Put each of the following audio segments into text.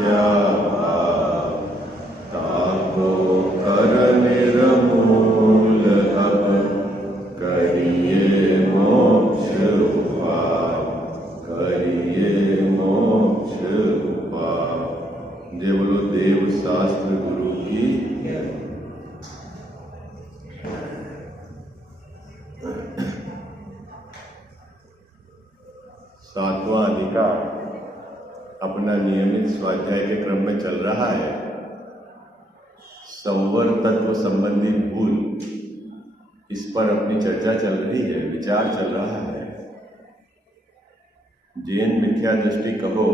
मिथ्या भाव, ताको कर निर्मूल अब, करिए मोक्ष उपाय, करिए मोक्ष उपाय। जय बोलो देव शास्त्र गुरु की। सातवां अधिकार अपना नियमित स्वाध्याय के क्रम में चल रहा है। संवर तत्व संबंधी भूल, इस पर अपनी चर्चा चल रही है, विचार चल रहा है। जैन मिथ्या दृष्टि कहो,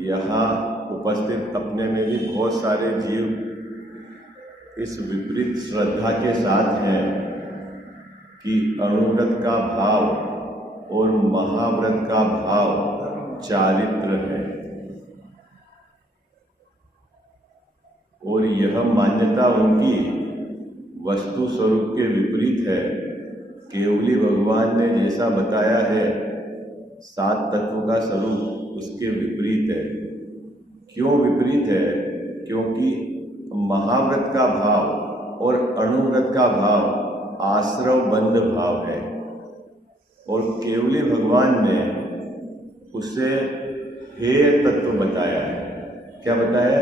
यहाँ उपस्थित अपने में भी बहुत सारे जीव इस विपरीत श्रद्धा के साथ हैं कि अणुव्रत का भाव और महाव्रत का भाव चारित्र है, और यह मान्यता उनकी वस्तु स्वरूप के विपरीत है। केवली भगवान ने जैसा बताया है सात तत्वों का स्वरूप उसके विपरीत है। क्यों विपरीत है? क्योंकि महाव्रत का भाव और अणुव्रत का भाव आश्रव बंध भाव है, और केवली भगवान ने उसे हेय तत्व बताया है। क्या बताया?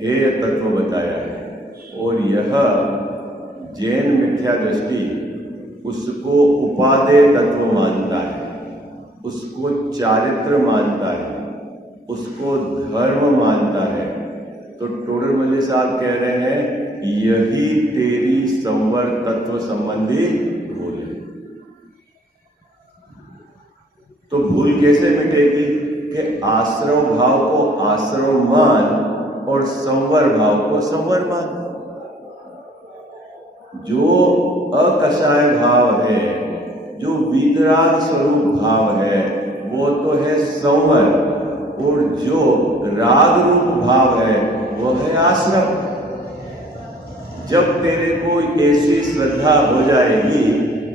हेय तत्व बताया है। और यह जैन मिथ्या दृष्टि उसको उपादेय तत्व मानता है, उसको चारित्र मानता है, उसको धर्म मानता है। तो टोडरमल साहब कह रहे हैं यही तेरी संवर तत्व संबंधी भूल है। तो भूल कैसे मिटेगी कि आश्रव भाव को आश्रव मान और संवर भाव को संवर मान। जो अकषाय भाव है, जो वीतराग स्वरूप भाव है, वो तो है संवर, और जो राग रूप भाव है वो है आश्रव। जब तेरे को ऐसी श्रद्धा हो जाएगी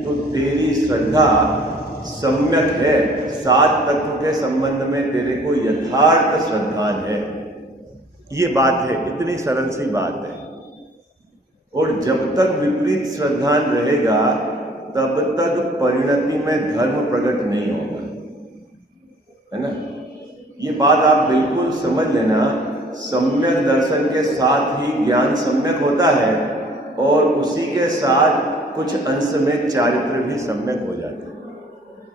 तो तेरी श्रद्धा सम्यक है, सात तत्व के संबंध में तेरे को यथार्थ श्रद्धान है। ये बात है, इतनी सरल सी बात है। और जब तक विपरीत श्रद्धान रहेगा तब तक परिणति में धर्म प्रकट नहीं होगा, है ना। ये बात आप बिल्कुल समझ लेना। सम्यक दर्शन के साथ ही ज्ञान सम्यक होता है, और उसी के साथ कुछ अंश में चारित्र भी सम्यक हो जाता है।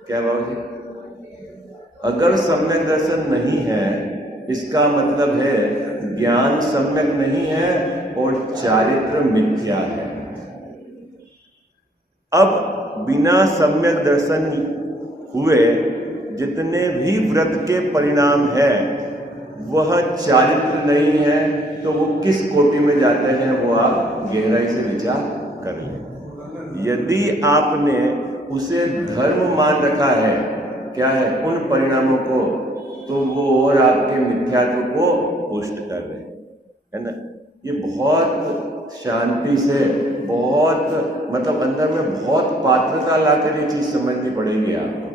क्या बाबू जी? अगर सम्यक दर्शन नहीं है, इसका मतलब है ज्ञान सम्यक नहीं है और चारित्र मिथ्या है। अब बिना सम्यक दर्शन हुए जितने भी व्रत के परिणाम है वह चारित्र नहीं है, तो वो किस कोटि में जाते हैं वो आप गहराई से विचार कर लें। यदि आपने उसे धर्म मान रखा है, क्या है, उन परिणामों को, तो वो और आपके मिथ्यात्व को पुष्ट कर रहे हैं, है ना। ये बहुत शांति से, बहुत मतलब अंदर में बहुत पात्रता लाकर ये चीज समझनी पड़ेगी आपको।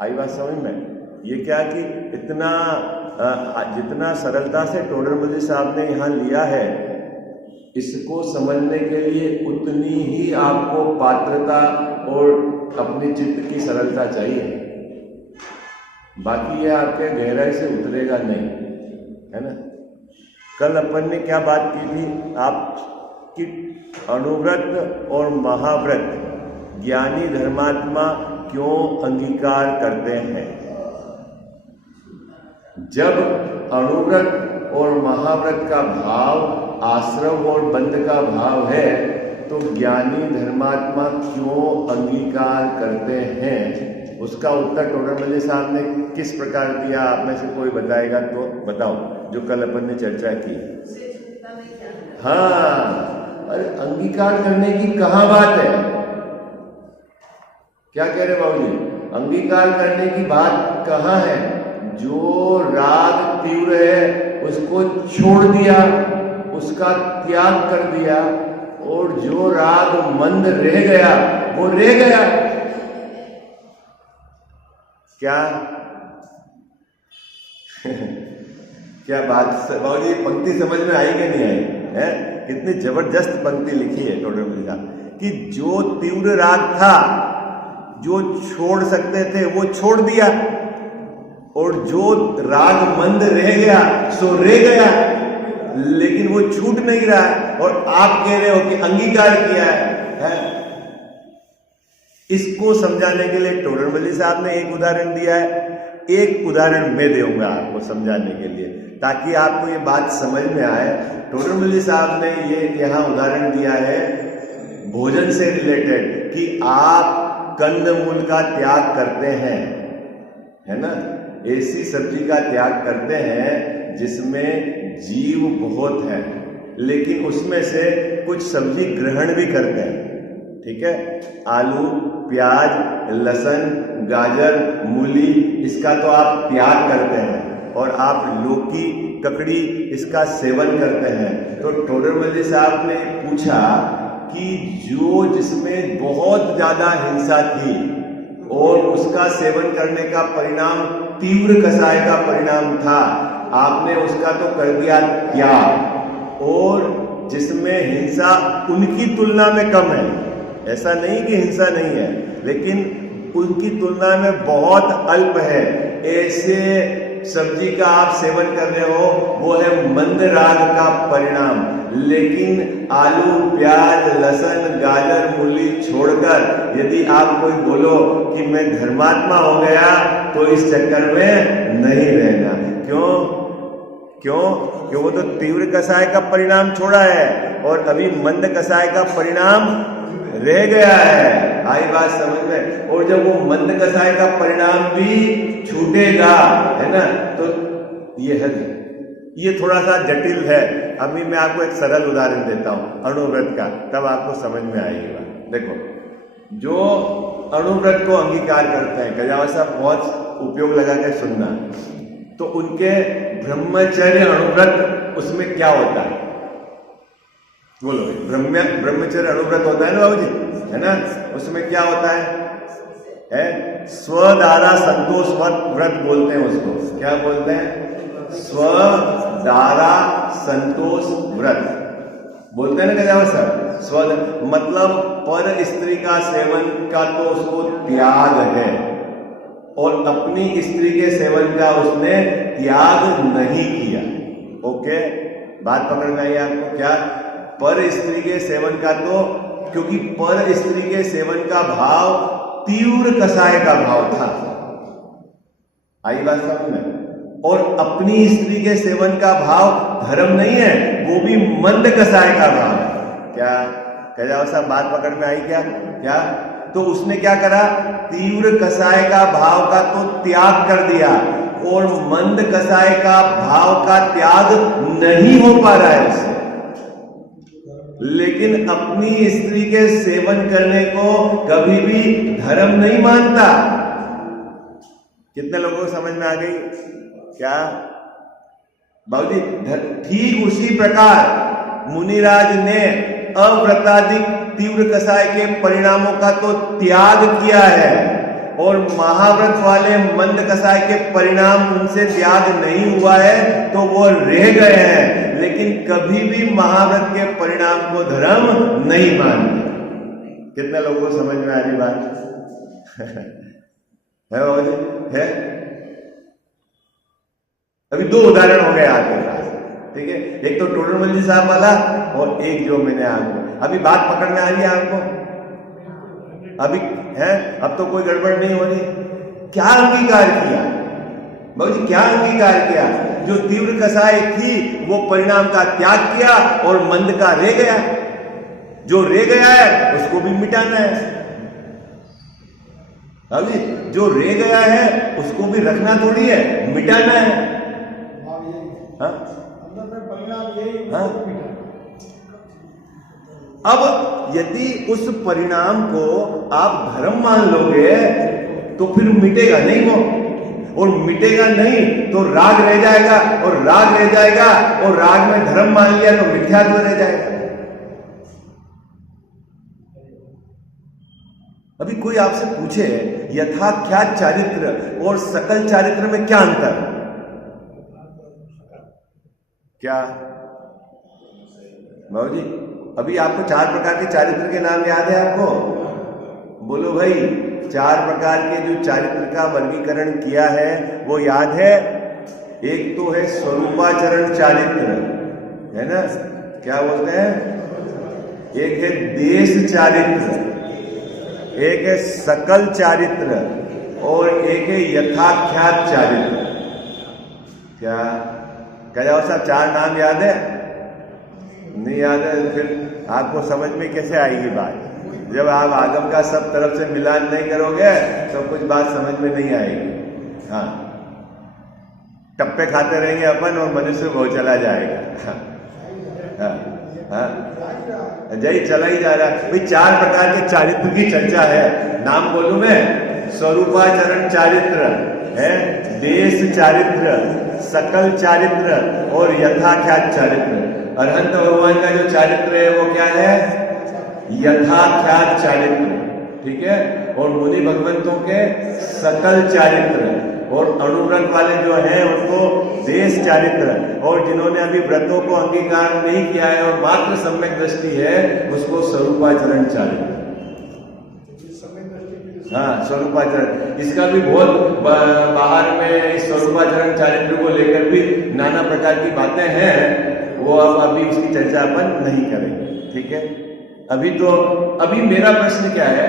आई बात समझ में? ये क्या कि इतना जितना सरलता से टोडरमल साहब ने यहाँ लिया है, इसको समझने के लिए उतनी ही आपको पात्रता और अपनी चित्त की सरलता चाहिए। बाकी ये आपके गहराई से उतरेगा नहीं, है ना। कल अपन ने क्या बात की थी आपकी? अणुव्रत और महाव्रत ज्ञानी धर्मात्मा क्यों अंगीकार करते हैं? जब अणुव्रत और महाव्रत का भाव आश्रव और बंध का भाव है, तो ज्ञानी धर्मात्मा क्यों अंगीकार करते हैं? उसका उत्तर टोडरमल साहब ने किस प्रकार दिया? आप में से कोई बताएगा तो बताओ, जो कल अपन ने चर्चा की। हाँ, अरे अंगीकार करने की कहाँ बात है? क्या कह रहे बाबू जी? अंगीकार करने की बात कहाँ है? जो राग तीव्र है उसको छोड़ दिया, उसका त्याग कर दिया, और जो राग मंद रह गया वो रह गया। क्या क्या बात बाबू जी, पंक्ति समझ में आई कि नहीं आई है? कितनी जबरदस्त पंक्ति लिखी है टोडरमल साहब कि जो तीव्र राग था, जो छोड़ सकते थे वो छोड़ दिया, और जो राग मंद रह गया सो रह गया, लेकिन वो छूट नहीं रहा है। और आप कह रहे हो कि अंगीकार किया है? इसको समझाने के लिए टोडरमल साहब ने एक उदाहरण दिया है। एक उदाहरण मैं दूंगा आपको समझाने के लिए, ताकि आपको ये बात समझ में आए। टोडरमल साहब ने ये यहाँ उदाहरण दिया है भोजन से रिलेटेड कि आप कंदमूल का त्याग करते हैं, है ना, ऐसी सब्जी का त्याग करते हैं जिसमें जीव बहुत है, लेकिन उसमें से कुछ सब्जी ग्रहण भी करते हैं। ठीक है, आलू, प्याज, लहसुन, गाजर, मूली, इसका तो आप त्याग करते हैं, और आप लौकी, ककड़ी, इसका सेवन करते हैं। तो टोडरमल साहब ने पूछा कि जो जिसमें बहुत ज्यादा हिंसा थी और उसका सेवन करने का परिणाम तीव्र कसाय का परिणाम था, आपने उसका तो कर दिया त्याग, और जिसमें हिंसा उनकी तुलना में कम है, ऐसा नहीं कि हिंसा नहीं है, लेकिन उनकी तुलना में बहुत अल्प है, ऐसे सब्जी का आप सेवन कर रहे हो, वो है मंद राग का परिणाम। लेकिन आलू, प्याज, लहसुन, गाजर, मूली छोड़कर यदि आप कोई बोलो कि मैं धर्मात्मा हो गया, तो इस चक्कर में नहीं रहना। क्यों? कि वो तो तीव्र कसाय का परिणाम छोड़ा है और अभी मंद कसाय का परिणाम रह गया है। आई बात समझ में? और जब वो मंद कसाय का परिणाम भी छूटेगा, है ना, तो ये है, ये थोड़ा सा जटिल है। अभी मैं आपको एक सरल उदाहरण देता हूं अणुव्रत का, तब आपको समझ में आएगा। देखो, जो अणुव्रत को अंगीकार करते हैं, गजावा साहब बहुत उपयोग लगा के सुनना, तो उनके ब्रह्मचर्य अणुव्रत, उसमें क्या होता है? बोलो, ब्रह्मचर्य अणुव्रत होता है ना बाबू जी, है ना, उसमें क्या होता है? स्वदारा संतोष व्रत बोलते हैं उसको। क्या बोलते हैं? स्वदारा संतोष व्रत बोलते हैं ना गजावा साहब। स्व मतलब पर स्त्री का सेवन का तो उसको त्याग है, और अपनी स्त्री के सेवन का उसने त्याग नहीं किया। ओके, बात पकड़ में आई आपको? क्या पर स्त्री के सेवन का तो, क्योंकि पर स्त्री के सेवन का भाव तीव्र कसाय का भाव था। आई बात समझ में? और अपनी स्त्री के सेवन का भाव धर्म नहीं है, वो भी मंद कसाय का भाव है। क्या कह साहब, बात पकड़ में आई? क्या तो उसने क्या करा? तीव्र कसाय का भाव का तो त्याग कर दिया, और मंद कसाय का भाव का त्याग नहीं हो पा रहा है उससे, लेकिन अपनी स्त्री के सेवन करने को कभी भी धर्म नहीं मानता। कितने लोगों को समझ में आ गई? क्या बाबूजी? ठीक उसी प्रकार मुनिराज ने अव्रताधिक तीव्र कसाय के परिणामों का तो त्याग किया है, और महाव्रत वाले मंद कसाय के परिणाम उनसे त्याग नहीं हुआ है, तो वो रह गए हैं, लेकिन कभी भी महाव्रत के परिणाम को धर्म नहीं मानते। कितने लोगों को समझ में आ रही बात? है बाबू जी? है? अभी दो उदाहरण हो गए आपके पास, ठीक है, एक तो टोडरमल साहब वाला और एक जो मैंने आपको। अभी बात पकड़ में आ रही है आपको? अभी है? अब तो कोई गड़बड़ नहीं हो रही। क्या अंगीकार किया बाबू जी? क्या अंगीकार किया? जो तीव्र कसाय थी वो परिणाम का त्याग किया, और मंद का रह गया। जो रह गया है उसको भी मिटाना है। अभी जो रह गया है उसको भी रखना थोड़ी है, मिटाना है। हाँ? अब यदि उस परिणाम को आप धर्म मान लोगे तो फिर मिटेगा नहीं वो, और मिटेगा नहीं तो राग रह जाएगा, और राग रह जाएगा और राग में धर्म मान लिया तो मिथ्यात्व रह जाएगा। अभी कोई आपसे पूछे यथाख्यात चारित्र और सकल चारित्र में क्या अंतर है, क्या बाबू जी, अभी आपको 4 प्रकार के चारित्र के नाम याद है आपको? बोलो भाई, 4 प्रकार के जो चारित्र का वर्गीकरण किया है वो याद है? एक तो है स्वरूपाचरण चारित्र, है ना, क्या बोलते हैं? एक है देश चारित्र, एक है सकल चारित्र और एक है यथाख्यात चारित्र। क्या जाओ साहब, 4 नाम याद है? नहीं याद है? फिर आपको समझ में कैसे आएगी बात? जब आप आगम का सब तरफ से मिलान नहीं करोगे तो कुछ बात समझ में नहीं आएगी। हाँ, टप्पे खाते रहेंगे अपन और मनुष्य वो चला जाएगा। हाँ हाँ, जय चला ही जा रहा है भाई। 4 प्रकार के चारित्र की चर्चा है। नाम बोलूं मैं? स्वरूपाचरण चारित्र है, देश चारित्र, सकल चारित्र और यथाख्यात चारित्र। अरहंत भगवान का जो चारित्र है वो क्या है? यथाख्यात चारित्र, ठीक है। और मुनि भगवंतों के सकल चारित्र, और अनुव्रत वाले जो हैं उनको देश चारित्र, और जिन्होंने अभी व्रतों को अंगीकार नहीं किया है और मात्र सम्यक दृष्टि है उसको स्वरूपाचरण चारित्र। हाँ, स्वरूपाचरण, इसका भी बहुत बाहर में इस स्वरूपाचरण चारित्र को लेकर भी नाना प्रकार की बातें हैं, वो अब अभी उसकी चर्चा अपन नहीं करेंगे, ठीक है। अभी मेरा प्रश्न क्या है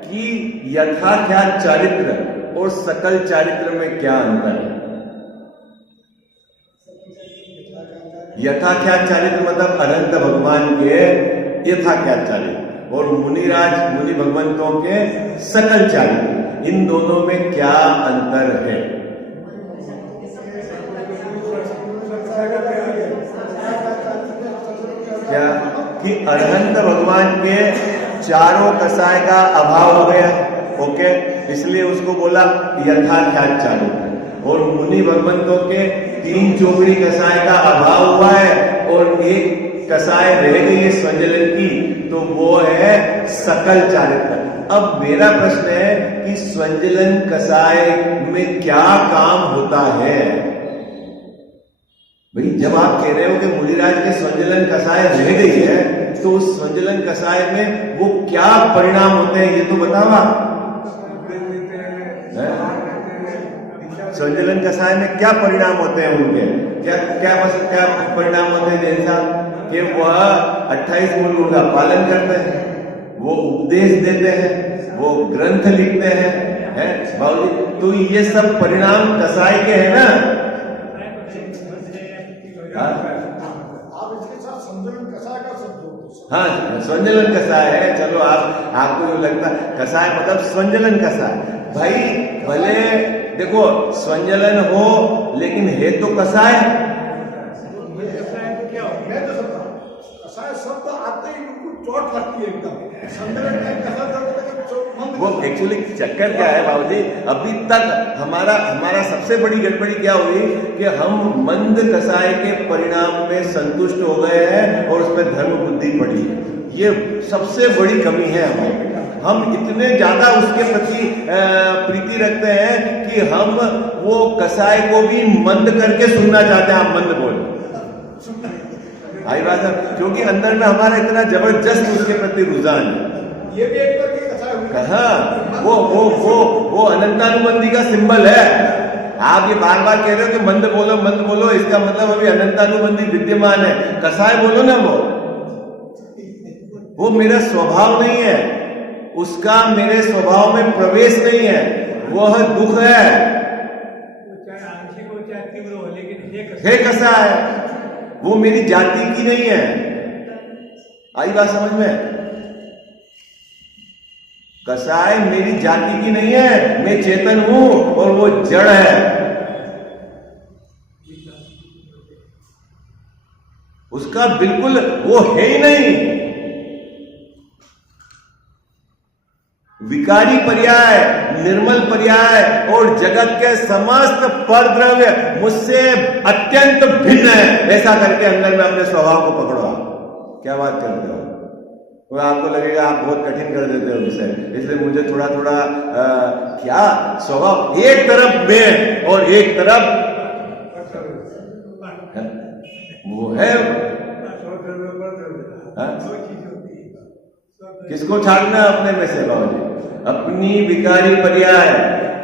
कि यथाख्यात चारित्र और सकल चारित्र में क्या अंतर है? यथाख्यात चारित्र मतलब अनंत भगवान के यथाख्यात चारित्र, और मुनि भगवंतों के सकल चारित्र, इन दोनों में क्या अंतर है? क्या कि अरहंत भगवान के चारों कसाय का अभाव हो गया, ओके, इसलिए उसको बोला यथाख्यात चारित्र। और मुनि भगवंतों के 3 चौकड़ी कसाय का अभाव हुआ है और एक कसाय रह गई है स्वंजलन की, तो वो है सकल चारित्र। अब मेरा प्रश्न है कि स्वंजलन कसाय में क्या काम होता है? भाई, जब आप कह रहे हो कि मुनिराज के स्वंजलन कसाय रह गई है, तो उस स्वंजलन कसाय में वो क्या परिणाम होते हैं ये तो बताओ आप। स्वंजलन कसाय में क्या परिणाम होते हैं उनके? क्या परिणाम होते हैं जैसा कि वह 28 मूल का पालन करते हैं, वो उपदेश देते हैं, वो ग्रंथ लिखते हैं, बाबू जी, तो ये सब परिणाम कसाय के हैं ना। आप इसके साथ संजलन कसाय का शब्द। हाँ, स्वंजलन कसाय है। चलो, आपको जो लगता है कसाय मतलब स्वंजलन कसाय, भाई भले देखो स्वंजलन हो लेकिन है तो कसाय। मैं तो समझा कसाय शब्द आते ही बिल्कुल चोट लगती है एकदम। संजलन कसाय वो एक्चुअली चक्कर क्या है बाबूजी, अभी तक हमारा सबसे बड़ी गड़बड़ी क्या हुई कि हम मंद कसाय के परिणाम में संतुष्ट हो गए हैं और उसमें धर्म बुद्धि पड़ी है। ये सबसे बड़ी कमी है हमारी। हम इतने ज्यादा उसके प्रति प्रीति रखते हैं कि हम वो कसाय को भी मंद करके सुनना चाहते हैं। आप मंद बोलो, आई बात है, क्योंकि अंदर में हमारा इतना जबरदस्त उसके प्रति रुझान है। ये भी एक तरह की कसाय हुई। कहा वो अनंतानुबंधी का सिंबल है। आप ये बार बार कह रहे हो कि मंद बोलो, इसका मतलब अभी अनंतानुबंधी विद्यमान है। कसाय बोलो ना, वो मेरा स्वभाव नहीं है, उसका मेरे स्वभाव में प्रवेश नहीं है, वह दुख है, हे कसाय, वो मेरी जाति की नहीं है। आई बात समझ में? कसाय मेरी जाति की नहीं है, मैं चेतन हूं और वो जड़ है। उसका बिल्कुल वो है ही नहीं। विकारी पर्याय, निर्मल पर्याय और जगत के समस्त परद्रव्य मुझसे अत्यंत भिन्न है, ऐसा करके अंदर में अपने स्वभाव को पकड़ो। क्या बात करते हो? तो आपको लगेगा आप बहुत कठिन कर देते हो विषय, इसलिए मुझे थोड़ा क्या स्वभाव, एक तरफ मैं और एक तरफ है? वो है। हाँ? किसको छाड़ना है अपने में से बाबूजी? अपनी विकारी पर्याय,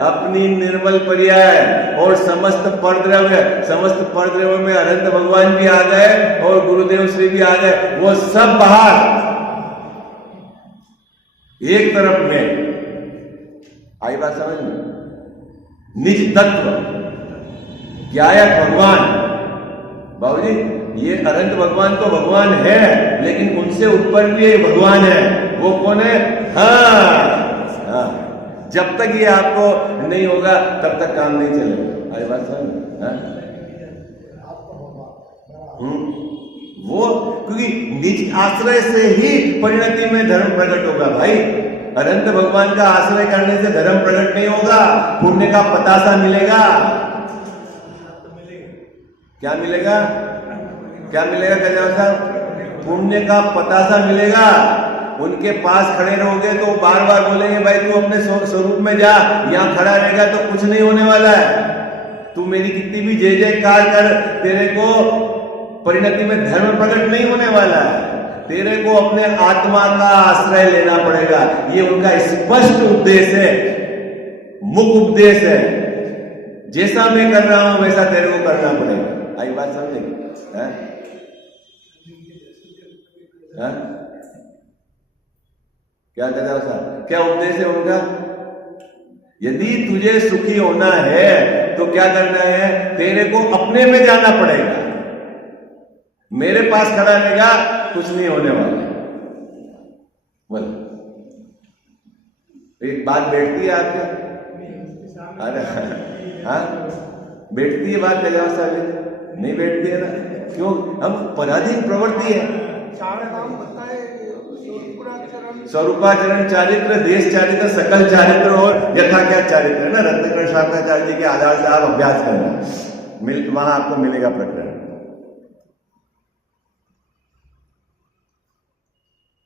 अपनी निर्मल पर्याय और समस्त परद्रव्य में अनंत भगवान भी आ गए और गुरुदेव श्री भी आ गए, वो सब बाहर एक तरफ में। आई बात समझ में? निज तत्व ज्ञायक भगवान। बाबूजी ये अनंत भगवान तो भगवान है, लेकिन उनसे ऊपर भी एक भगवान है। वो कौन है? हाँ, जब तक ये आपको नहीं होगा तब तक काम नहीं चलेगा। आई बात समझ? वो क्योंकि निज आश्रय से ही परिणति में धर्म प्रकट होगा भाई। अनंत भगवान का आश्रय करने से धर्म प्रकट नहीं होगा, पुण्य का पतासा मिलेगा। क्या मिलेगा? क्या मिलेगा गजानन साहब? पुण्य का पतासा मिलेगा। उनके पास खड़े रहोगे तो बार बार बोलेंगे भाई तू अपने स्वरूप में जा, यहां खड़ा रहेगा तो कुछ नहीं होने वाला है। तू मेरी कितनी भी जय जयकार कर, तेरे को परिणति में धर्म प्रकट नहीं होने वाला है। तेरे को अपने आत्मा का आश्रय लेना पड़ेगा। ये उनका स्पष्ट उपदेश है, मुख उपदेश है। जैसा मैं कर रहा हूं वैसा तेरे को करना पड़ेगा। आई बात समझेगी? क्या कहता साहब? क्या उपदेश है उनका? यदि तुझे सुखी होना है तो क्या करना है? तेरे को अपने में जाना पड़ेगा। मेरे पास खड़ा रहेगा कुछ नहीं होने वाला। बोल, एक बात बैठती है आपके? अरे हाँ, बैठती है बात गजानन साहब? नहीं बैठती है ना? क्यों? हम पराधीन प्रवृत्ति है। चार नाम बताए, स्वरूपाचरण चारित्र, देश चारित्र, सकल चारित्र और यथा क्या चारित्र है ना। रत्नकर्ण शास्त्राचार्य जी के आधार से आप अभ्यास करना, वहां आपको मिलेगा प्रकरण।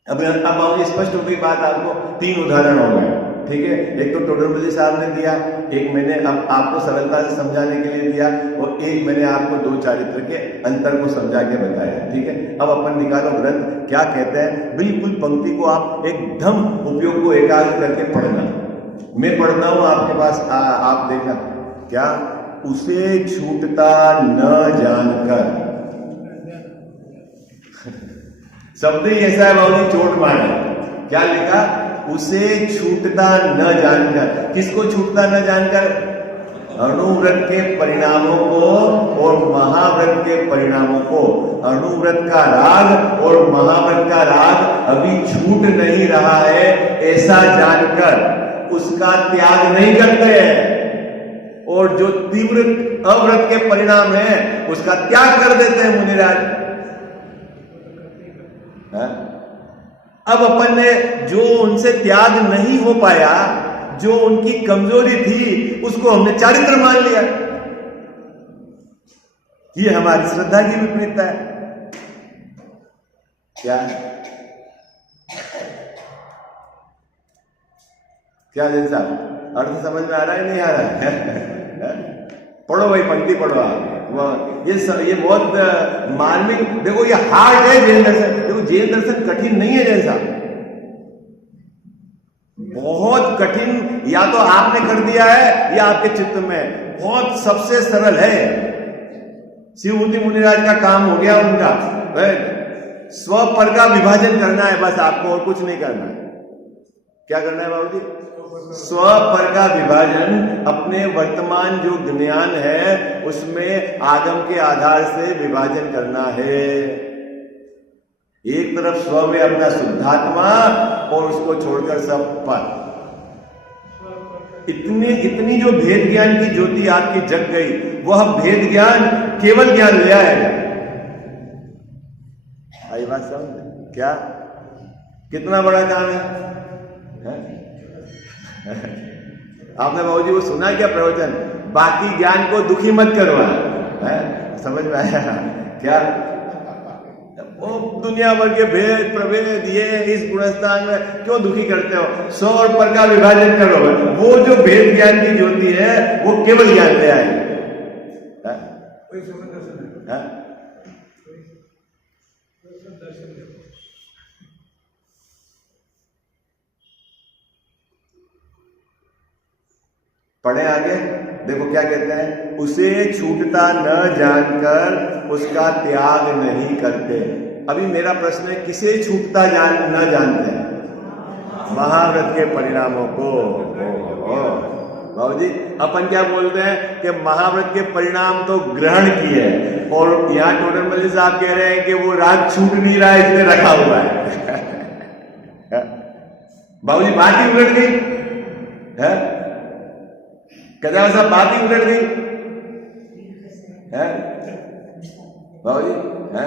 अब बाबूजी स्पष्ट हो गई बात आपको। 3 उदाहरण हो गए, ठीक है। एक तो टोडरमल साहब ने दिया, एक मैंने अब आपको सरलता से समझाने के लिए दिया, और एक मैंने आपको 2 चारित्र के अंतर को समझा के बताया, ठीक है। अब अपन निकालो ग्रंथ क्या कहते हैं। बिल्कुल पंक्ति को आप एकदम उपयोग को एकाग्र करके पढ़ना। मैं पढ़ता हूं आपके पास, आप देखना। क्या? उसे छूटता न जानकर। शब्द ही ऐसा है बाबूजी, चोट मारे। क्या लिखा? उसे छूटता न जानकर। किसको छूटता न जानकर? अणुव्रत के परिणामों को और महाव्रत के परिणामों को। अणुव्रत का राग और महाव्रत का राग अभी छूट नहीं रहा है, ऐसा जानकर उसका त्याग नहीं करते हैं, और जो तीव्र अव्रत के परिणाम है उसका त्याग कर देते हैं मुनिराज। अब अपन ने जो उनसे त्याग नहीं हो पाया, जो उनकी कमजोरी थी, उसको हमने चारित्र मान लिया। ये हमारी श्रद्धा की विपरीतता है। क्या क्या जैसा अर्थ समझ में आ रहा है नहीं आ रहा है? पढ़ो भाई, पंक्ति पढ़ो आप। ये बहुत मार्मिक, देखो ये हार्ड है जैन दर्शन। देखो जैन दर्शन कठिन नहीं है जैसा, बहुत कठिन या तो आपने कर दिया है या आपके चित्त में। बहुत सबसे सरल है। शिवभूति मुनिराज का काम हो गया उनका। स्व पर का विभाजन करना है बस आपको, और कुछ नहीं करना है। क्या करना है बाबूजी? स्व पर का विभाजन, अपने वर्तमान जो ज्ञान है उसमें आगम के आधार से विभाजन करना है। एक तरफ स्व में अपना शुद्धात्मा और उसको छोड़कर सब पर। इतनी जो भेद ज्ञान की ज्योति आपकी जग गई, वह भेद ज्ञान केवल ज्ञान ले आएगा। आई बात समझ? क्या कितना बड़ा काम है? आपने बाबूजी वो सुना क्या प्रवचन? बाकी ज्ञान को दुखी मत करो। समझ में आया क्या? वो दुनिया भर के भेद प्रभेद, ये इस गुणस्थान में क्यों दुखी करते हो? स्व और पर का विभाजन करो। वो जो भेद ज्ञान की ज्योति है वो केवल ज्ञान ले आएगी। हाँ? पढ़े आगे, देखो क्या कहते हैं, उसे छूटता न जानकर उसका त्याग नहीं करते। अभी मेरा प्रश्न है, किसे छूटता न जानते हैं? महाव्रत के परिणामों को। बाबू जी, अपन क्या बोलते हैं कि महाव्रत के परिणाम तो ग्रहण किए, और यहाँ टोटल मल्ली साहब कह रहे हैं कि वो राग छूट नहीं रहा है, इसलिए रखा हुआ है। बाबू जी, बात ही उलट गई है। कहता साहब, बात ही उलट गई है बाबू जी। है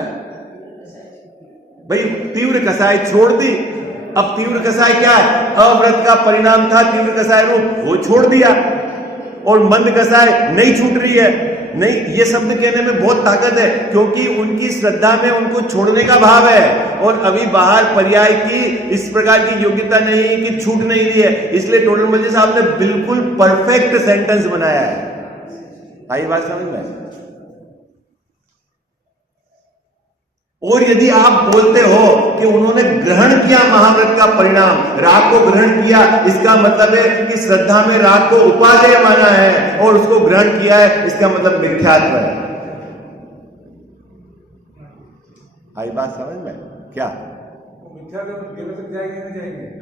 भाई, तीव्र कसाई छोड़ दी। अब तीव्र कसाई क्या है? अव्रत का परिणाम था तीव्र कसाई रूप, वो छोड़ दिया। और मंद कसाई नहीं छूट रही है। नहीं, ये शब्द कहने में बहुत ताकत है, क्योंकि उनकी श्रद्धा में उनको छोड़ने का भाव है, और अभी बाहर पर्याय की इस प्रकार की योग्यता नहीं है कि छूट नहीं रही है। इसलिए टोटल मल्ली साहब ने बिल्कुल परफेक्ट सेंटेंस बनाया है। आई बात समझ में? और यदि आप बोलते हो कि उन्होंने ग्रहण किया महाव्रत का परिणाम, राग को ग्रहण किया, इसका मतलब है कि श्रद्धा में राग को उपादेय माना है और उसको ग्रहण किया है, इसका मतलब मिथ्यात्व है। आई बात समझ में? क्या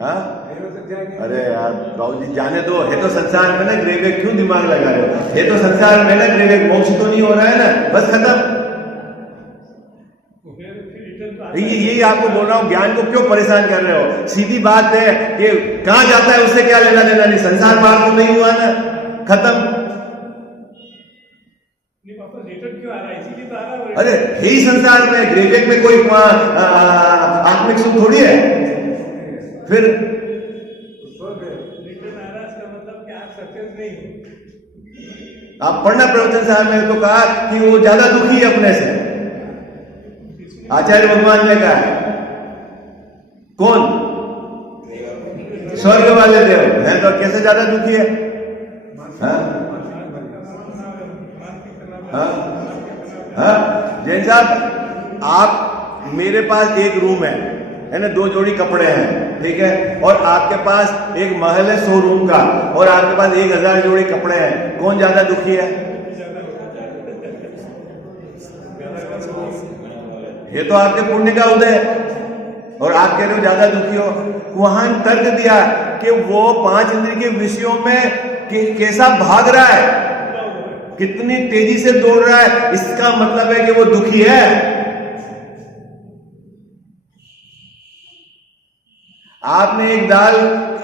हाँ? अरे यार बाबू जी, जाने दो। है तो संसार में ना, ग्रेवेक क्यों दिमाग लगा रहे हो? है तो संसार में ना, ग्रेवेक मोक्ष तो नहीं हो रहा है ना, बस खत्म। यही आपको बोल रहा हूं, ज्ञान को क्यों परेशान कर रहे हो? सीधी बात है कि कहां जाता है उससे क्या लेना देना नहीं, संसार पार तो नहीं हुआ ना, खत्म। अरे यही संसार में, ग्रेवेक में कोई आत्मिक सुख थोड़ी है। फिर आप पढ़ना प्रवचन साहब में तो कहा कि वो ज्यादा दुखी है अपने से। आचार्य भगवान ने कहा, कौन? स्वर्ग वाले देव हैं, तो कैसे ज्यादा दुखी है? हाँ? हाँ? हाँ? जैन साहब, आप, मेरे पास एक रूम है ना, 2 जोड़ी कपड़े हैं, ठीक है, और आपके पास एक महल है 100 रूम का, और आपके पास 1000 जोड़ी कपड़े हैं, कौन ज्यादा दुखी है? ये तो आपके पुण्य का उदय है, और आप कह रहे हो ज्यादा दुखी हो। वहां तर्क दिया कि वो 5 इंद्रिय के विषयों में कैसा भाग रहा है, कितनी तेजी से दौड़ रहा है, इसका मतलब है कि वो दुखी है। आपने एक दाल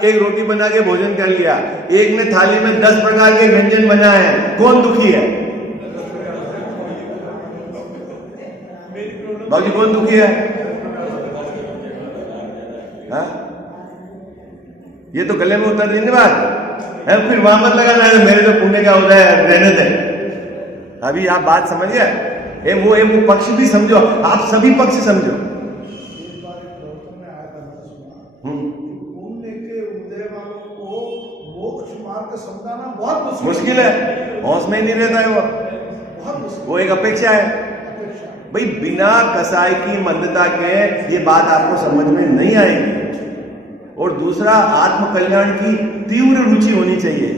एक रोटी बना के भोजन कर लिया, एक ने थाली में 10 प्रकार के व्यंजन बनाए हैं, कौन दुखी है? बाबूजी, कौन दुखी है? हाँ? ये तो गले में उतर रही ना बात है, फिर वहां मत लगाना है मेरे तो पुण्य का उदय है, रहने दे। अभी आप बात समझिए, वो पक्ष भी समझो, आप सभी पक्ष समझो। पुण्य के उदय वालों को मोक्ष मार्ग समझाना बहुत मुश्किल है, होश में ही नहीं रहता है वो, बहुत मुश्किल। वो एक अपेक्षा है भाई। बिना कसाई की मंदता के ये बात आपको समझ में नहीं आएगी। और दूसरा, आत्म कल्याण की तीव्र रुचि होनी चाहिए।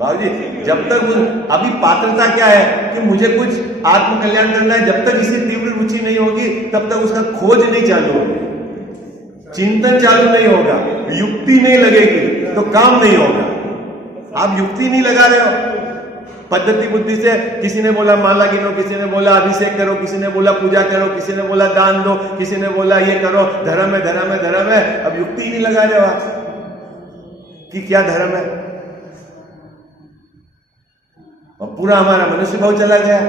बाबूजी, जब तक अभी पात्रता क्या है कि मुझे कुछ आत्म कल्याण करना है, जब तक इसकी तीव्र रुचि नहीं होगी तब तक उसका खोज नहीं चालू होगी, चिंतन चालू नहीं होगा, युक्ति नहीं लगेगी तो काम नहीं होगा। आप युक्ति नहीं लगा रहे हो, पद्धति बुद्धि से, किसी ने बोला माला गिनो, किसी ने बोला अभिषेक करो, किसी ने बोला पूजा करो, किसी ने बोला दान दो, किसी ने बोला ये करो, धर्म है धर्म है धर्म है। अब युक्ति ही नहीं लगा रहे हो आप कि क्या धर्म है, और पूरा हमारा मनुष्य भाव चला गया।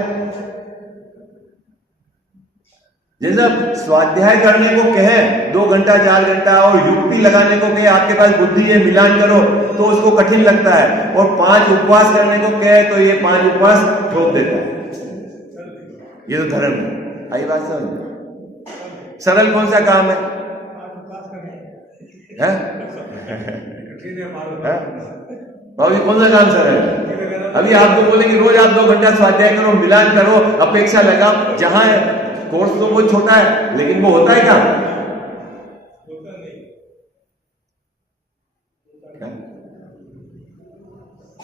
जैसे स्वाध्याय करने को कहे 2 घंटा 4 घंटा, और युक्ति लगाने को कहे आपके पास बुद्धि है मिलान करो, तो उसको कठिन लगता है। और 5 उपवास करने को कहे तो ये 5 उपवास ठोक देता है। ये तो धर्म है। आई बात समझ? सरल कौन सा काम है? बाबू जी कौन सा काम सरल है? अभी आपको बोलेंगे रोज आप 2 घंटा स्वाध्याय करो, मिलान करो, अपेक्षा लगाओ, जहां है कोर्स तो वो छोटा है लेकिन वो होता है क्या?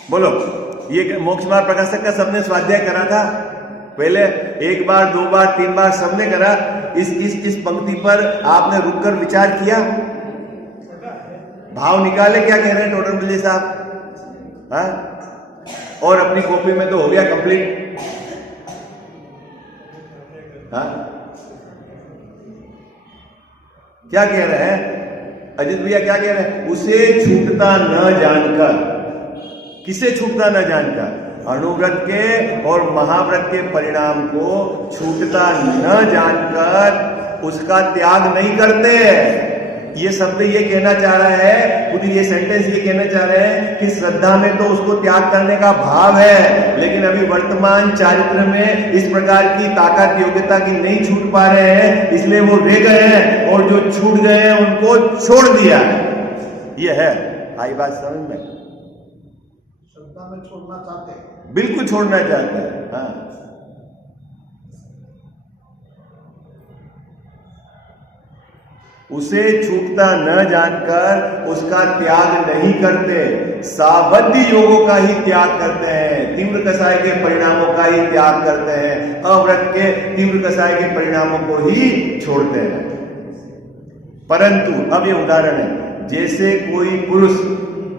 बोलो, ये मोक्ष मार्ग प्रकाशक का सबने स्वाध्याय करा था पहले? 1 बार 2 बार 3 बार सबने करा। इस पंक्ति पर आपने रुककर विचार किया, भाव निकाले क्या कह रहे हैं टोडर मल्ली साहब? हाँ, और अपनी कॉपी में तो हो गया कंप्लीट। हाँ, क्या कह रहे हैं अजित भैया? क्या कह रहे हैं? उसे छूटता न जानकर, किसे छूटता न जानकर? अणुव्रत के और महाव्रत के परिणाम को छूटता न जानकर उसका त्याग नहीं करते। ये शब्द ये कहना चाह रहा है, खुद ये सेंटेंस ये कहना चाह रहे हैं कि श्रद्धा में तो उसको त्याग करने का भाव है, लेकिन अभी वर्तमान चारित्र में इस प्रकार की ताकत योग्यता की नहीं छूट पा रहे हैं, इसलिए वो रह गए हैं, और जो छूट गए हैं उनको छोड़ दिया है। ये है, आई बात समझ में? श्रद्धा में छोड़ना चाहते हैं, बिल्कुल छोड़ना चाहते हैं। हाँ, उसे छूटता न जानकर उसका त्याग नहीं करते, सावध्य योगों का ही त्याग करते हैं, तीव्र कसाय के परिणामों का ही त्याग करते हैं, अव्रत के तीव्र कसाय के परिणामों को ही छोड़ते हैं। परंतु अब ये उदाहरण है, जैसे कोई पुरुष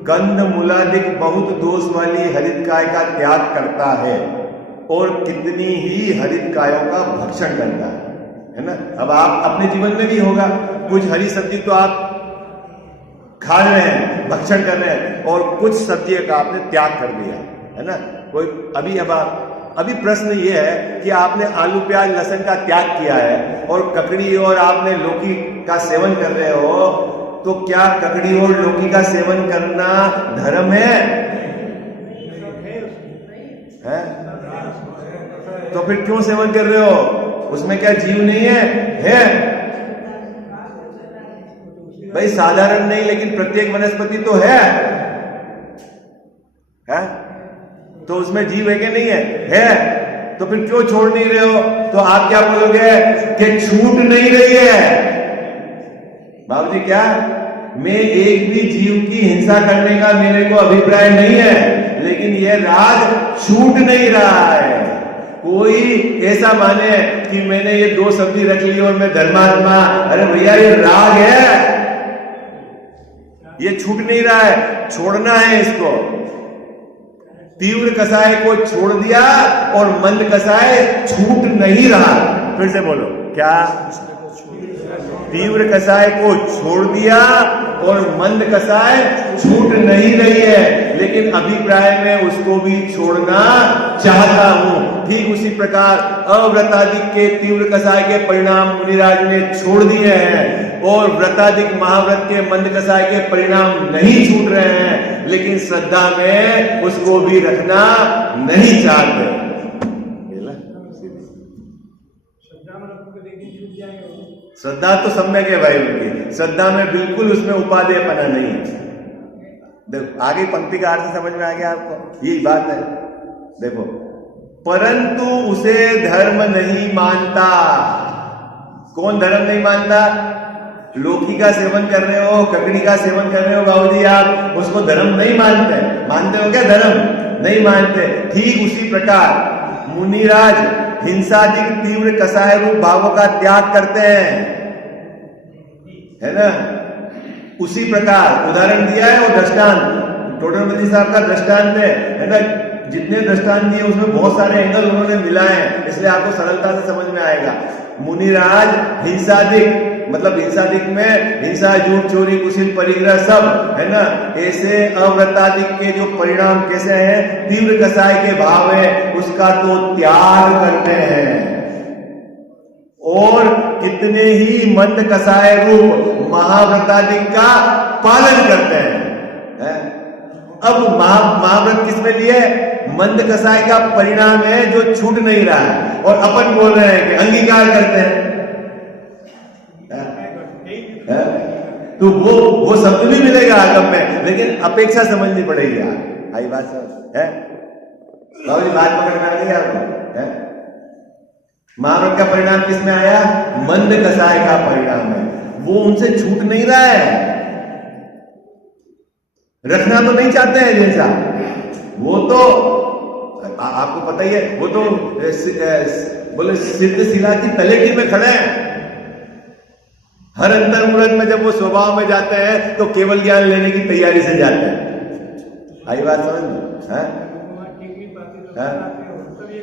कंद मूलादिक बहुत दोष वाली हरितकाय का त्याग करता है और कितनी ही हरितकायों का भक्षण करता है ना? अब आप अपने जीवन में भी होगा, कुछ हरी सब्जी तो आप खा रहे हैं, भक्षण कर रहे हैं, और कुछ सब्जी का आपने त्याग कर दिया है ना? कोई अभी प्रश्न ये है कि आपने आलू प्याज लहसुन का त्याग किया है और ककड़ी और आपने लौकी का सेवन कर रहे हो, तो क्या ककड़ी और लौकी का सेवन करना धर्म है? तो फिर क्यों सेवन कर रहे हो? उसमें क्या जीव नहीं है? भाई साधारण नहीं, लेकिन प्रत्येक वनस्पति तो है? तो उसमें जीव है कि नहीं है? तो फिर क्यों छोड़ नहीं रहे हो? तो आप क्या बोलोगे कि छूट नहीं रही है। बाबू जी क्या, मैं एक भी जीव की हिंसा करने का मेरे को अभिप्राय नहीं है, लेकिन यह राग छूट नहीं रहा है। कोई ऐसा माने कि मैंने ये 2 सब्जी रख ली और मैं धर्मात्मा, अरे भैया ये राग है, ये छूट नहीं रहा है, छोड़ना है इसको। तीव्र कसाय को छोड़ दिया और मंद कसाय छूट नहीं रहा। फिर से बोलो, क्या? तीव्र कसाय को छोड़ दिया और मंद कसाय छूट नहीं रही है, लेकिन अभिप्राय में उसको भी छोड़ना चाहता हूं। ठीक उसी प्रकार अव्रतादिक के तीव्र कसाय के परिणाम मुनिराज ने छोड़ दिए हैं और व्रतादिक महाव्रत के मंद कसाय के परिणाम नहीं छूट रहे हैं, लेकिन श्रद्धा में उसको भी रखना नहीं चाहते। श्रद्धा तो सम्यक है भाई उनकी, श्रद्धा में बिल्कुल उसमें उपादेयपना नहीं है। देखो आगे पंक्ति का अर्थ समझ में आ गया आपको? यही बात है। देखो, परंतु उसे धर्म नहीं मानता। कौन धर्म नहीं मानता? लौकी का सेवन कर रहे हो, ककड़ी का सेवन कर रहे हो बाबूजी, आप उसको धर्म नहीं मानते। मानते हो क्या धर्म? नहीं मानते। ठीक उसी प्रकार मुनिराज हिंसादिक तीव्र कसाय रूप भावों का त्याग करते हैं, है ना? उसी प्रकार उदाहरण दिया है, वो दृष्टांत टोडर मल्ली साहब का दृष्टांत है ना? जितने दृष्टांत दिए उसमें बहुत सारे एंगल उन्होंने मिलाए हैं, इसलिए आपको सरलता से समझ में आएगा। मुनिराज हिंसादिक, मतलब हिंसादिक में हिंसा, झूठ, चोरी, कुशील, परिग्रह सब, है ना? ऐसे अव्रतादिक के जो परिणाम कैसे हैं? तीव्र कसाय के भाव है, उसका तो त्याग करते हैं और कितने ही मंद कसाय रूप महाव्रतादिक का पालन करते हैं। अब महाव्रत किसमें लिए? मंद कसाय का परिणाम है जो छूट नहीं रहा है, और अपन बोल रहे हैं कि अंगीकार करते हैं। तो वो शब्द भी मिलेगा आगम में, लेकिन अपेक्षा समझनी पड़ेगी यार। आई बात समझ है? बाबू जी बात पकड़ में आ गई आपको? है महाव्रत का परिणाम किसमें आया? मंद कसाय का परिणाम है। वो उनसे छूट नहीं रहा है, रखना तो नहीं चाहते हैं जैसा। वो तो आपको पता ही है, वो तो बोले सिद्ध शिला की तलेटी में खड़े हैं। हर अंतर मुहूर्त में जब वो स्वभाव में जाते हैं तो केवल ज्ञान लेने की तैयारी से जाते हैं। आई बात समझ में?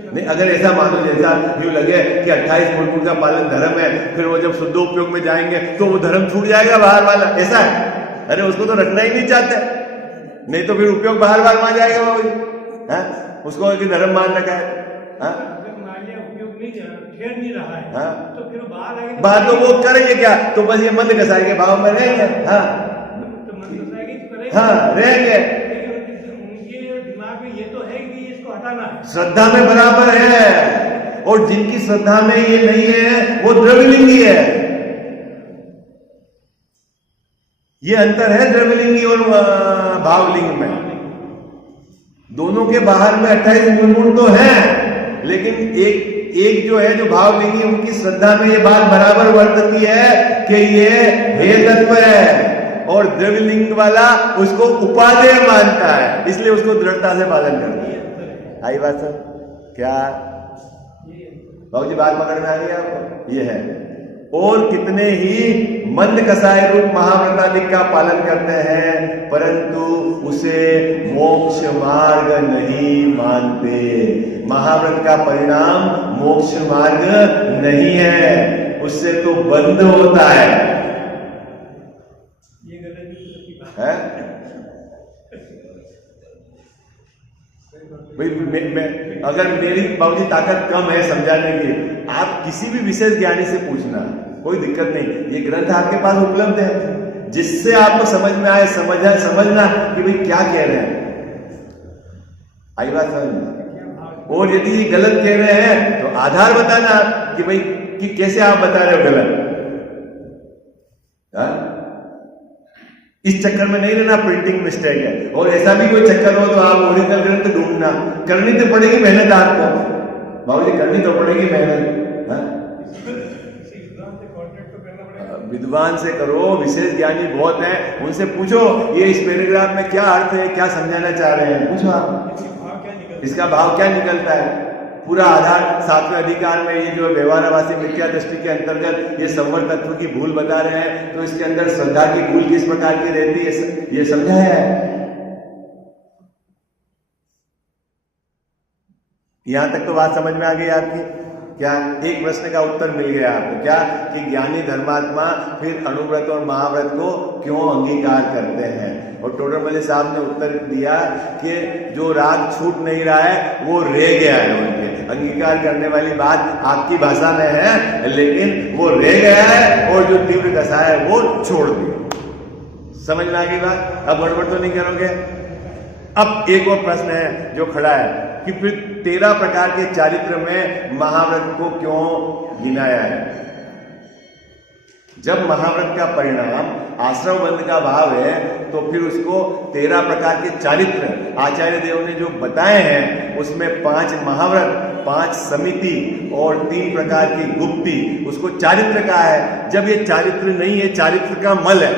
नहीं, अगर ऐसा मानो जैसा यूं लगे कि 28 मूलभूत का पालन धर्म है, फिर वो जब शुद्ध उपयोग में जाएंगे तो वो धर्म छूट जाएगा बाहर वाला, ऐसा है? अरे उसको तो रखना ही नहीं चाहते, नहीं तो फिर उपयोग बाहर बाहर मान जाएगा बाबू जी। उसको कि धर्म मान रखा है। उपयोग नहीं रहा है, तो फिर बात तो वो करेंगे क्या? तो बस ये मंद कसाई के भाव में रहेंगे। रहेंगे। दिमाग में ये तो है कि इसको हटाना है। श्रद्धा में बराबर है, और जिनकी श्रद्धा में ये नहीं है वो द्रव्यलिंगी है। ये अंतर है द्रव्यलिंगी और भावलिंग में। दोनों के बाहर में 28 मूलगुण तो हैं, लेकिन एक जो है जो भावलिंगी, उनकी श्रद्धा में ये बात बराबर वर्तती है कि ये हे तत्व है, और द्रव्यलिंग वाला उसको उपादेय मानता है, इसलिए उसको दृढ़ता से पालन करती है। आई बात सर? क्या बाबू जी बात पकड़ में आ गई आपको? ये है। और कितने ही मंद कसाय रूप महाव्रतादिक का पालन करते हैं, परंतु उसे मोक्ष मार्ग नहीं मानते। महाव्रत का परिणाम मोक्ष मार्ग नहीं है, उससे तो बंद होता है। ये गलत है भाई। अगर मेरी बाबूजी ताकत कम है समझाने की, आप किसी भी विशेष ज्ञानी से पूछना, कोई दिक्कत नहीं। ये ग्रंथ आपके पास उपलब्ध है, जिससे आपको समझ में आए समझना कि भाई क्या कह रहे हैं। आई बात समझ? और यदि गलत कह रहे हैं तो आधार बताना कि भाई कि कैसे आप बता रहे हो गलत। इस चक्कर में नहीं रहना प्रिंटिंग मिस्टेक है, और ऐसा भी कोई चक्कर हो तो आप ओरिजिनल ग्रंथ ढूंढना। करनी तो पड़ेगी मेहनत आपको बाबूजी, करनी तो पड़ेगी मेहनत। विद्वान से करो, विशेष ज्ञानी बहुत हैं, उनसे पूछो ये इस पैराग्राफ में क्या अर्थ है, क्या समझाना चाह रहे हैं, पूछो आप। इसका भाव क्या निकलता है? पूरा आधार 7वें अधिकार में ये जो व्यवहारवासी मिथ्या दृष्टि के अंतर्गत ये संवर तत्व की भूल बता रहे हैं, तो इसके अंदर श्रद्धा की भूल किस प्रकार की रहती है ये समझाया है। यहां तक तो बात समझ में आ गई आपकी? क्या एक प्रश्न का उत्तर मिल गया आपको? क्या कि ज्ञानी धर्मात्मा फिर अनुव्रत और महाव्रत को क्यों अंगीकार करते हैं? और टोडरमल साहब ने उत्तर दिया कि जो राग छूट नहीं रहा है वो रह गया है उनके। अंगीकार करने वाली बात आपकी भाषा में है, लेकिन वो रह गया है, और जो तीव्र कसा है वो छोड़ दिया। समझ में आ गई बात? अब गड़बड़ तो नहीं करोगे? अब एक और प्रश्न है जो खड़ा है कि फिर 13 प्रकार के चारित्र में महाव्रत को क्यों गिनाया है? जब महाव्रत का परिणाम आश्रम बंध का भाव है, तो फिर उसको 13 प्रकार के चारित्र आचार्य देव ने जो बताए हैं, उसमें 5 महाव्रत, 5 समिति और 3 प्रकार की गुप्ती, उसको चारित्र का है। जब ये चारित्र नहीं है, चारित्र का मल है,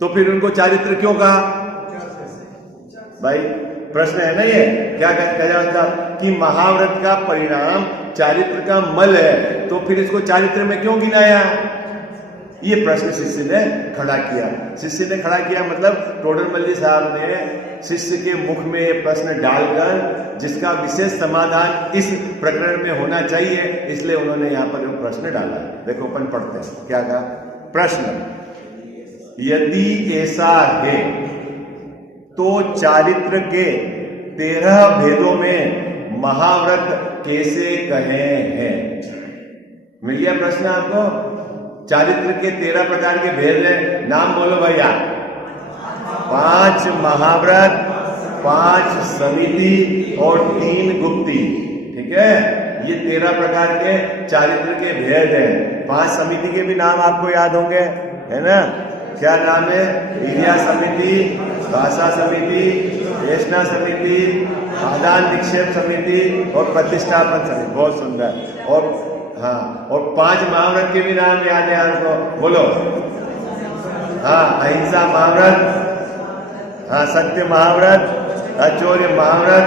तो फिर उनको चारित्र क्यों कहा? भाई प्रश्न है ना ये, क्या कहा जाता कि महाव्रत का परिणाम चारित्र का मल है, तो फिर इसको चारित्र में क्यों गिनाया? ये प्रश्न शिष्य ने खड़ा किया। शिष्य ने खड़ा किया मतलब टोडरमल साहब ने शिष्य के मुख में ये प्रश्न डालकर, जिसका विशेष समाधान इस प्रकरण में होना चाहिए, इसलिए उन्होंने यहां पर वो प्रश्न डाला। देखो अपन पढ़ते हैं क्या कहा प्रश्न। यदि ऐसा है तो चारित्र के 13 भेदों में महाव्रत कैसे कहे हैं? मिल गया प्रश्न आपको? चारित्र के 13 प्रकार के भेद हैं, नाम बोलो भैया। 5 महाव्रत, 5 समिति और 3 गुप्ती। ठीक है, ये 13 प्रकार के चारित्र के भेद हैं। 5 समिति के भी नाम आपको याद होंगे, है ना? क्या नाम है? विद्या समिति, भाषा समिति, चेष्टा समिति, आदान निक्षेप समिति और प्रतिष्ठापन समिति। बहुत सुंदर। और हाँ, और 5 महाव्रत के भी नाम याद है आपको? बोलो। हाँ, अहिंसा महाव्रत, हाँ, सत्य महाव्रत, अचौर्य महाव्रत,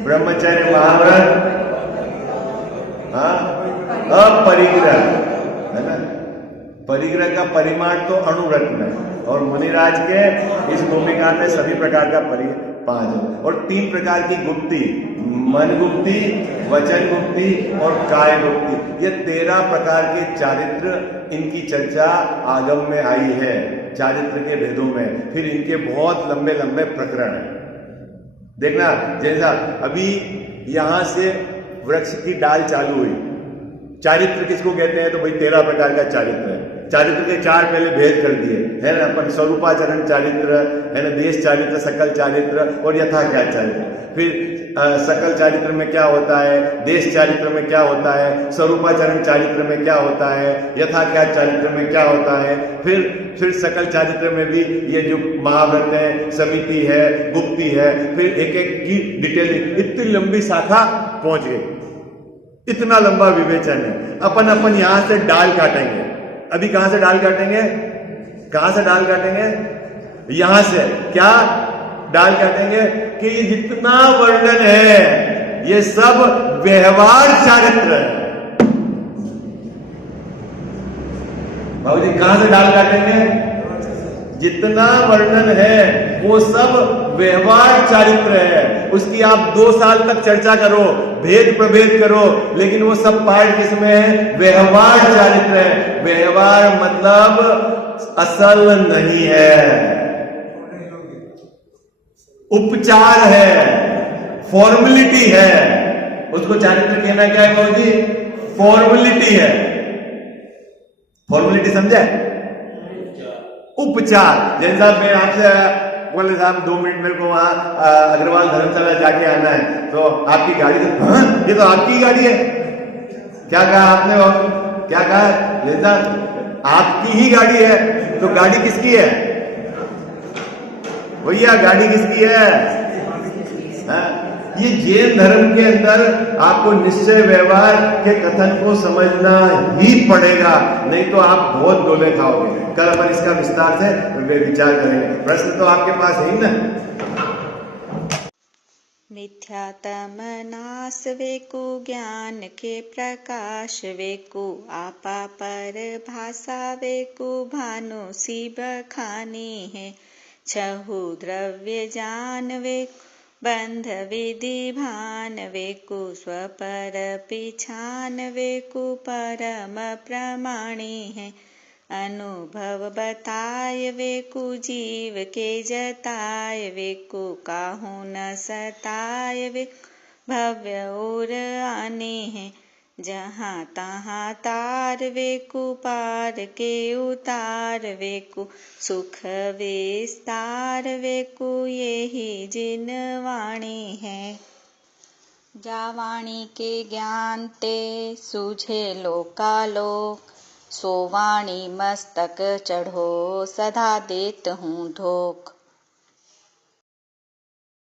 ब्रह्मचर्य महाव्रत, हाँ, अपरिग्रह, है ना? परिग्रह का परिमाण तो अणुव्रत में, और मुनिराज के इस भूमिका में सभी प्रकार का 5 है। और 3 प्रकार की गुप्ती, मन गुप्ती, वचन गुप्ती और काय गुप्ती, ये 13 प्रकार के चारित्र, इनकी चर्चा आगम में आई है, चारित्र के भेदों में। फिर इनके बहुत लंबे लंबे प्रकरण हैं। देखना, जैसा अभी यहां से वृक्ष की डाल चालू हुई, चारित्र किसको कहते हैं? तो भाई 13 प्रकार का चारित्र है। चारित्र के 4 पहले भेद कर दिए, है ना? अपन स्वरूपाचरण चारित्र, है ना, देश चारित्र, सकल चारित्र और यथाख्यात चारित्र। फिर सकल चारित्र में क्या होता है, देश चारित्र में क्या होता है, स्वरूपाचरण चारित्र में क्या होता है, यथाख्यात चारित्र में क्या होता है। फिर सकल चारित्र में भी ये जो महाव्रत है, समिति है, गुप्ती है, फिर एक एक की डिटेलिंग, इतनी लंबी शाखा पहुंच गई, इतना लंबा विवेचन है। अपन यहां से डाल काटेंगे। अभी कहां से डाल काटेंगे? कहां से डाल काटेंगे? यहां से। क्या डाल काटेंगे? कि ये जितना वर्णन है ये सब व्यवहार चारित्र है। बाबूजी, कहां से डाल काटेंगे? जितना वर्णन है वो सब व्यवहार चारित्र है। उसकी आप 2 साल तक चर्चा करो, भेद प्रभेद करो, लेकिन वो सब पार्ट किसमें है? व्यवहार चारित्र है। व्यवहार मतलब असल नहीं है, उपचार है, फॉर्मेलिटी है। उसको चारित्र कहना क्या है बाबूजी? फॉर्मेलिटी है। फॉर्मेलिटी समझे? उपचार। जैसा मैं आपसे बोले साहब 2 मिनट मेरे को वहां अग्रवाल धर्मशाला जाके आना है, तो आपकी गाड़ी तो, हाँ, ये तो आपकी गाड़ी है। क्या कहा आपने? क्या कहा? जैसा आपकी ही गाड़ी है, तो गाड़ी किसकी है भैया? गाड़ी किसकी है? हाँ? ये जैन धर्म के अंदर आपको निश्चय व्यवहार के कथन को समझना ही पड़ेगा, नहीं तो आप बहुत डोले खाओगे। कल अपन इसका विस्तार से विचार करेंगे। प्रश्न तो आपके पास है ही ना? मिथ्यातम नाश वेकु, ज्ञान के प्रकाश वेकु, आपा पर भाषा वेकु, भानु सी बखानी है। छहु द्रव्य जान वेकु, बंध विधि भान वेकु, स्वपर पिछान वेकु, परम प्रमाणी है। अनुभव बताय वेकु, जीव के जताय वेकु, काहू न सताय वेकु, भव्य और आने है। जहाँ तहाँ तार वेकु, पार के उतार वेकु, सुख विस्तार वेकु, यही जिन वाणी है। जा वाणी के ज्ञान ते सूझे लोकालोक, सो वाणी मस्तक चढ़ो सदा देत हूँ धोख।